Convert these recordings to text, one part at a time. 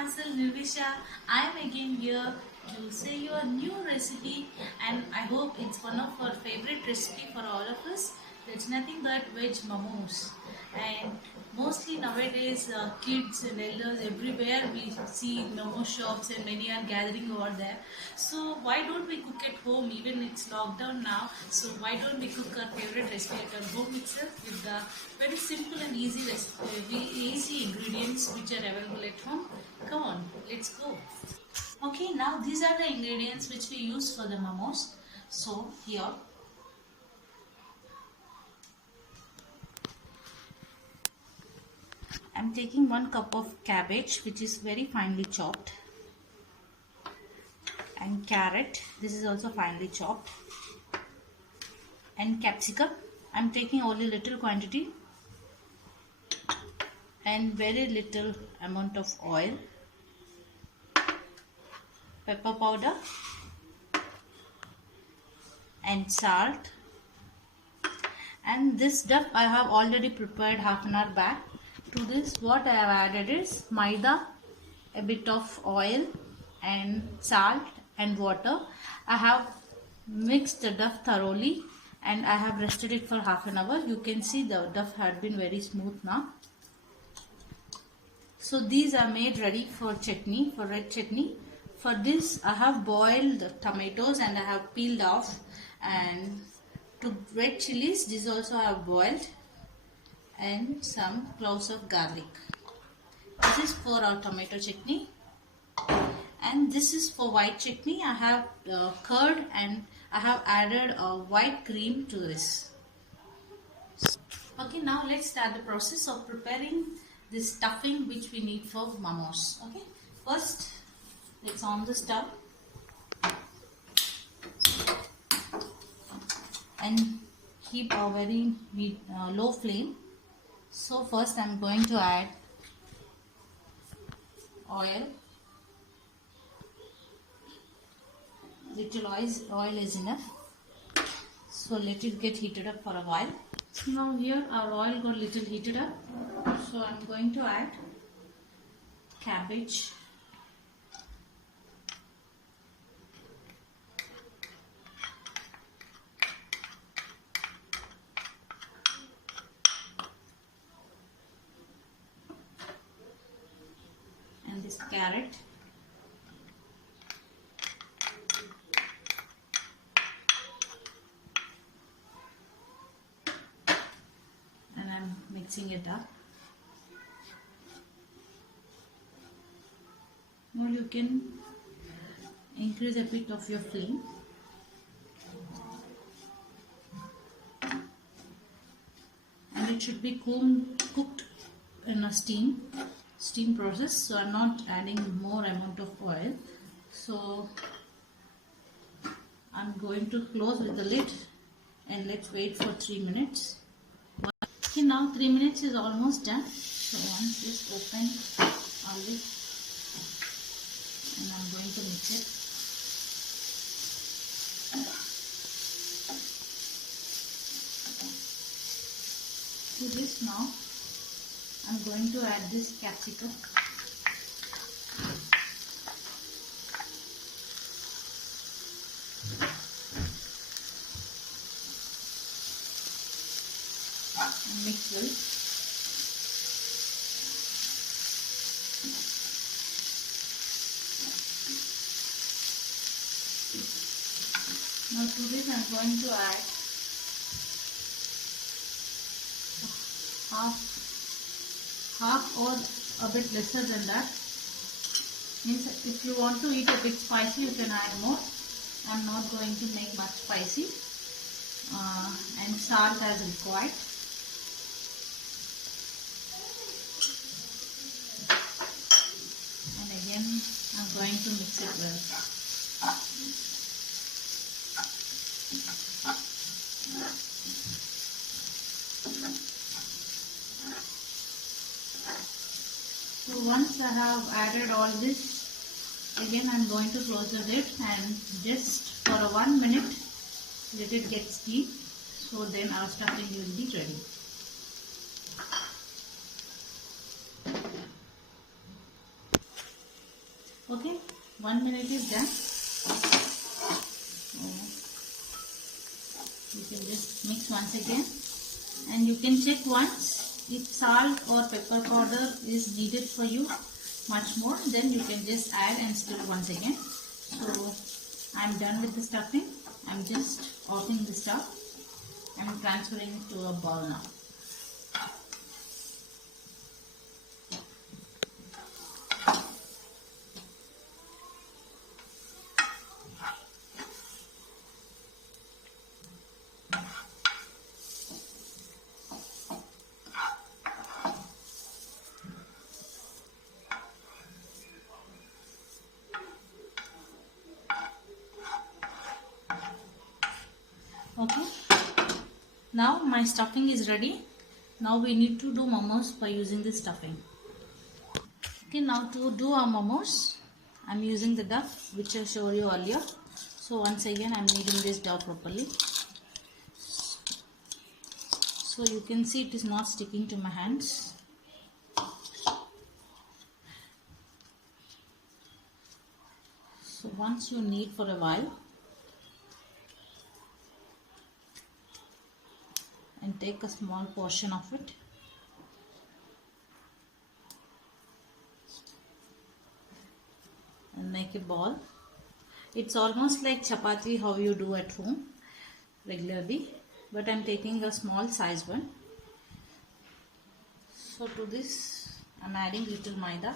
myself Nirvisha. I am again here to say you a new recipe, and I hope it's one of our favorite recipe for all of us. That's nothing but veg momos. And mostly nowadays kids and elders everywhere we see momo shops and many are gathering over there. So why don't we cook at home, even it's lockdown now, so why don't we cook our favorite recipe at our home itself with the very simple and easy recipe, very easy ingredients which are available at home. Come on, let's go. Okay, now these are the ingredients which we use for the momos. So here I'm taking 1 cup of cabbage which is very finely chopped, and carrot, this is also finely chopped, and capsicum. I'm taking only little quantity, and very little amount of oil, pepper powder and salt. And this stuff I have already prepared half an hour back. To this what I have added is maida, a bit of oil and salt and water. I have mixed the dough thoroughly and I have rested it for half an hour. You can see the dough had been very smooth now. So these are made ready for chutney, for red chutney. For this I have boiled the tomatoes and I have peeled off, and to red chilies, this also I have boiled, and some cloves of garlic. This is for our tomato chutney, and this is for white chutney. I have curd and I have added white cream to this. Okay, now let's start the process of preparing this stuffing which we need for momos. Okay, first let's on the stove and keep a very low flame. So first I am going to add oil. Little oil is enough. So let it get heated up for a while. So now here our oil got little heated up. So I am going to add cabbage, and this carrot, and I'm mixing it up. Now you can increase a bit of your flame. And it should be cooked in a steam process. So I'm not adding more amount of oil. So I'm going to close with the lid and let's wait for 3 minutes. Okay, now 3 minutes is almost done. So once this open our lid, and I'm going to mix it. To this now I'm going to add this capsicum. And mix well. Now to this I am going to add half or a bit lesser than that. Means if you want to eat a bit spicy, you can add more. I'm not going to make much spicy, and salt as required. And again I'm going to mix it well. So once I have added all this, again I am going to close the lid and just for 1 minute let it get steamed. So then our stuffing will be ready. Okay, 1 minute is done. You can just mix once again, and you can check once if salt or pepper powder is needed for you much more, then you can just add and stir once again. So I'm done with the stuffing. I'm just offing the stuff. I'm transferring it to a bowl now. Okay, now my stuffing is ready. Now we need to do momos by using this stuffing. Okay, now to do our momos, I'm using the dough which I showed you earlier. So once again I'm kneading this dough properly. So you can see it is not sticking to my hands. So once you knead for a while, and take a small portion of it and make a ball. It's almost like chapati how you do at home regularly, but I'm taking a small size one. So to this I'm adding little maida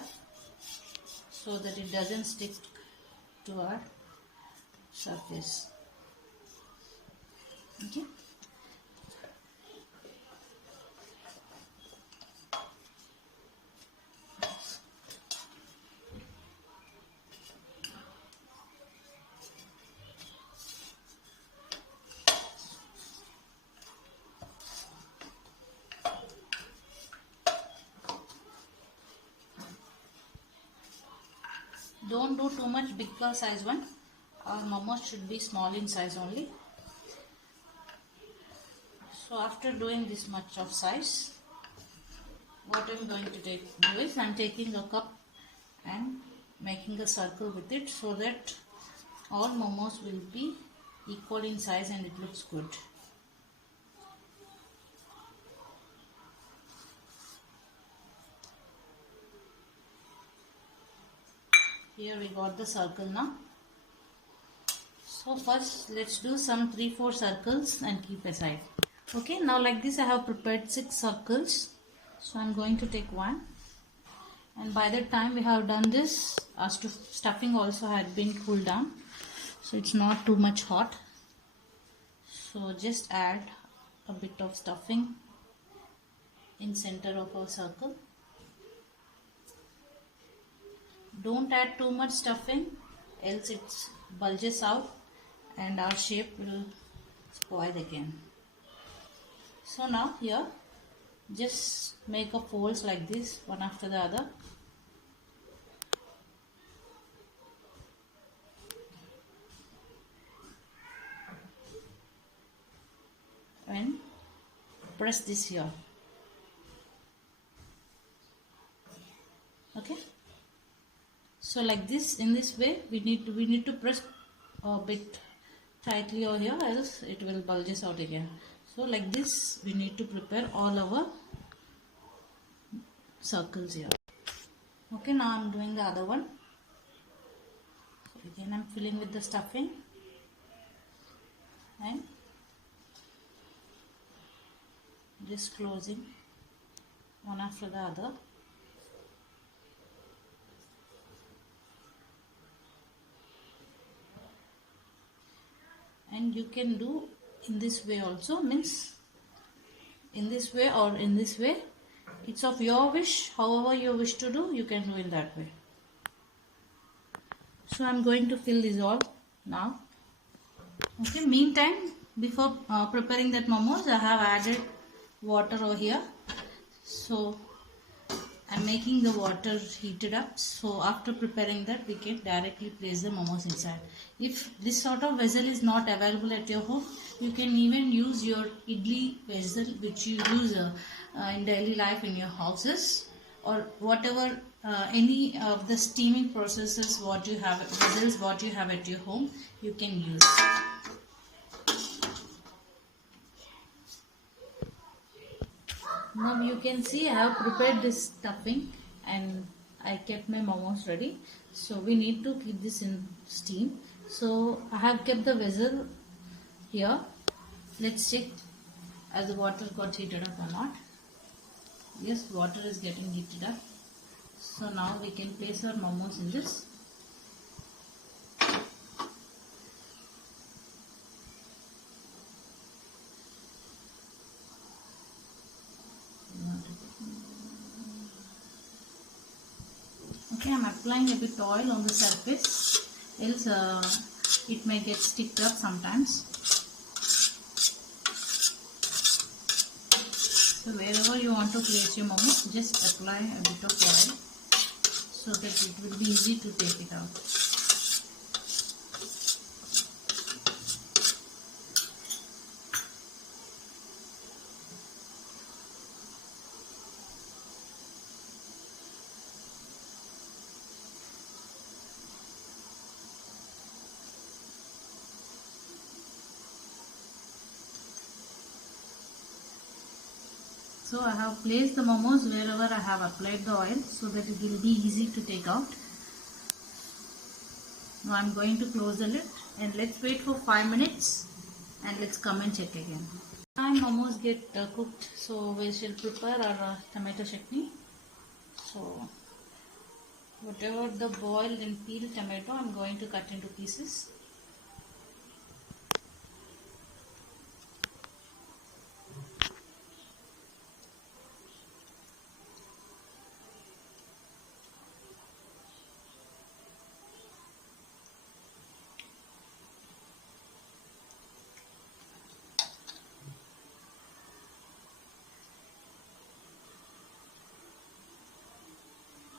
so that it doesn't stick to our surface. Okay. Don't do too much bigger size one. Our momos should be small in size only. So after doing this much of size, what I'm going to do is I'm taking a cup and making a circle with it so that all momos will be equal in size and it looks good. Here we got the circle now. So first let's do some 3-4 circles and keep aside. Okay, now like this I have prepared 6 circles. So I'm going to take one, and by the time we have done this, our stuffing also had been cooled down, so it's not too much hot. So just add a bit of stuffing in center of our circle. Don't add too much stuffing, else it bulges out and our shape will spoil again. So now here just make a folds like this, one after the other. And press this here. Okay. So like this, in this way we need to press a bit tightly over here, else it will bulges out again. So like this we need to prepare all our circles here. Okay, now I'm doing the other one. So again I'm filling with the stuffing and just closing one after the other. And you can do in this way also, means in this way or in this way. It's of your wish, however you wish to do, you can do in that way. So I'm going to fill this all now. Okay, meantime, before preparing that momos, I have added water over here. So I'm making the water heated up. So after preparing that, we can directly place the momos inside. If this sort of vessel is not available at your home, you can even use your idli vessel which you use in daily life in your houses, or whatever any of the steaming processes what you have, vessels what you have at your home, you can use. Now you can see I have prepared this stuffing and I kept my momos ready. So we need to keep this in steam. So I have kept the vessel here. Let's check as the water got heated up or not. Yes, water is getting heated up. So now we can place our momos in this. Okay, I'm applying a bit oil on the surface, else it may get sticked up sometimes. So wherever you want to place your momos, just apply a bit of oil so that it will be easy to take it out. So I have placed the momos wherever I have applied the oil so that it will be easy to take out. Now I am going to close the lid and let's wait for 5 minutes and let's come and check again. Time momos get cooked, so we shall prepare our tomato chutney. So whatever the boiled and peeled tomato, I am going to cut into pieces.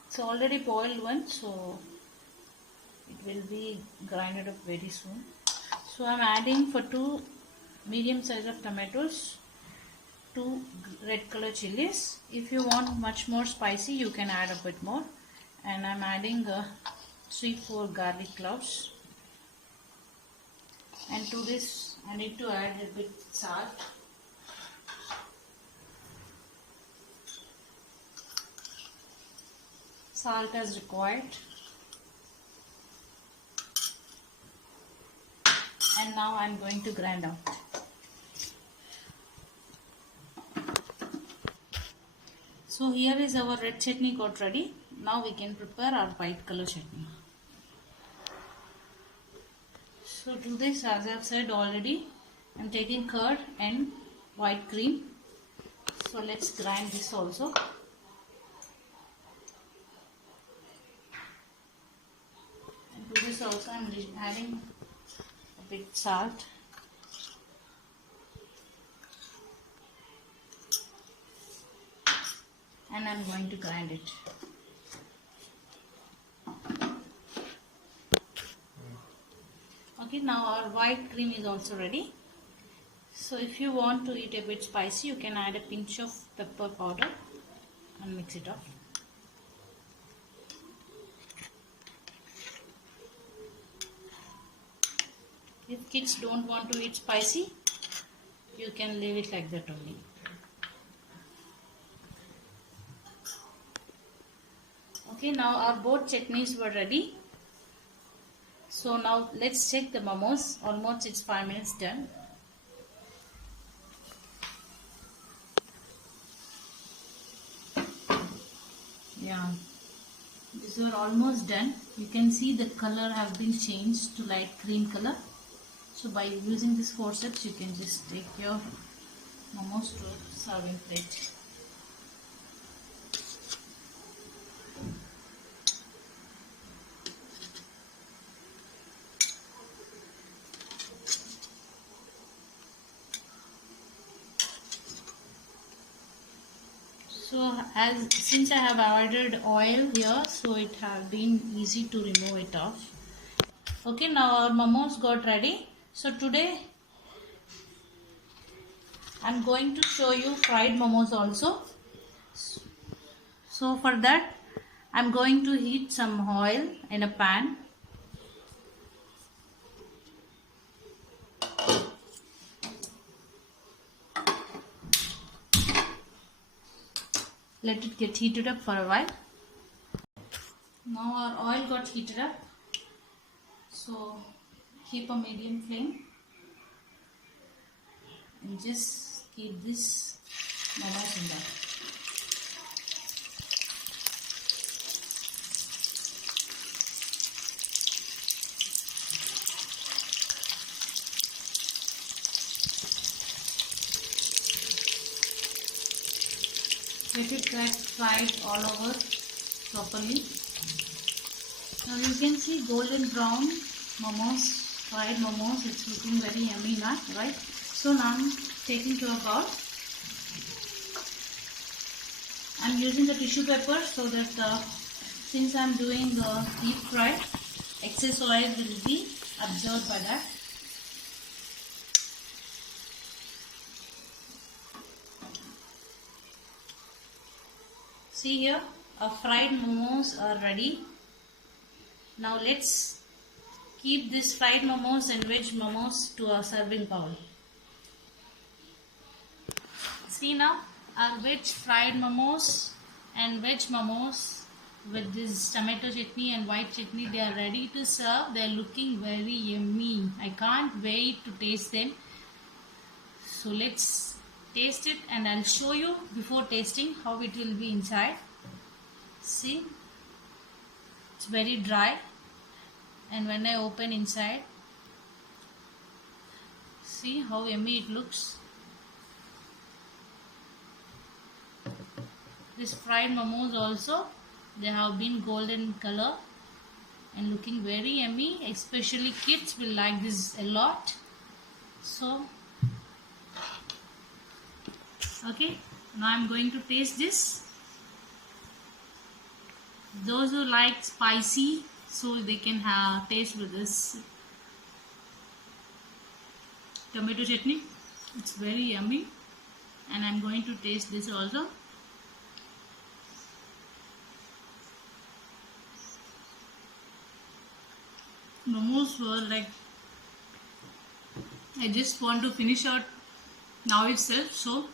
It's already boiled one, so it will be grinded up very soon. So I'm adding for 2 medium size of tomatoes, 2 red color chilies. If you want much more spicy, you can add a bit more. And I'm adding 3-4 garlic cloves. And to this I need to add a bit salt. Salt as required. And now I am going to grind out. So here is our red chutney got ready. Now we can prepare our white color chutney. So to this, as I have said already, I am taking curd and white cream. So let's grind this also. And to this also I am adding a bit salt. And I am going to grind it. Okay, now our white cream is also ready. So if you want to eat a bit spicy, you can add a pinch of pepper powder and mix it up. If kids don't want to eat spicy, you can leave it like that only. Okay, now our both chutneys were ready. So now let's check the momos. Almost it's 5 minutes done. Yeah, these are almost done. You can see the color have been changed to light cream color. So by using this forceps, you can just take your momos to serving plate. So since I have added oil here, so it has been easy to remove it off. Okay, now our momos got ready. So today I'm going to show you fried momos also. So for that I'm going to heat some oil in a pan. Let it get heated up for a while. Now our oil got heated up. So keep a medium flame and just keep this momos in that. Let it get fried all over properly. Now you can see golden brown momos, fried momos. It's looking very yummy now, right? So now I'm taking to a bowl. I'm using the tissue paper so that since I'm doing deep fry, excess oil will be absorbed by that. See here, our fried momos are ready. Now let's keep this fried momos and veg momos to our serving bowl. See now, our veg fried momos and veg momos with this tomato chutney and white chutney, they are ready to serve. They are looking very yummy. I can't wait to taste them. So let's taste it and I'll show you before tasting how it will be inside. See, it's very dry, and when I open inside, see how yummy it looks. This fried momos also, they have been golden color and looking very yummy. Especially kids will like this a lot. So okay, now I'm going to taste this. Those who like spicy, so they can have taste with this tomato chutney. It's very yummy, and I'm going to taste this also. Momos were like, I just want to finish out now itself. So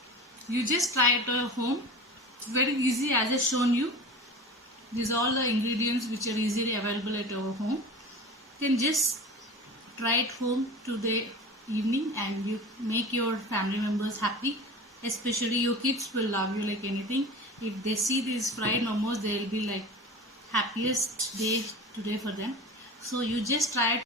you just try it at home. It's very easy, as I've shown you. These are all the ingredients which are easily available at our home. You can just try it home today evening and you make your family members happy. Especially your kids will love you like anything. If they see these fried momos, they will be like happiest day today for them. So you just try it.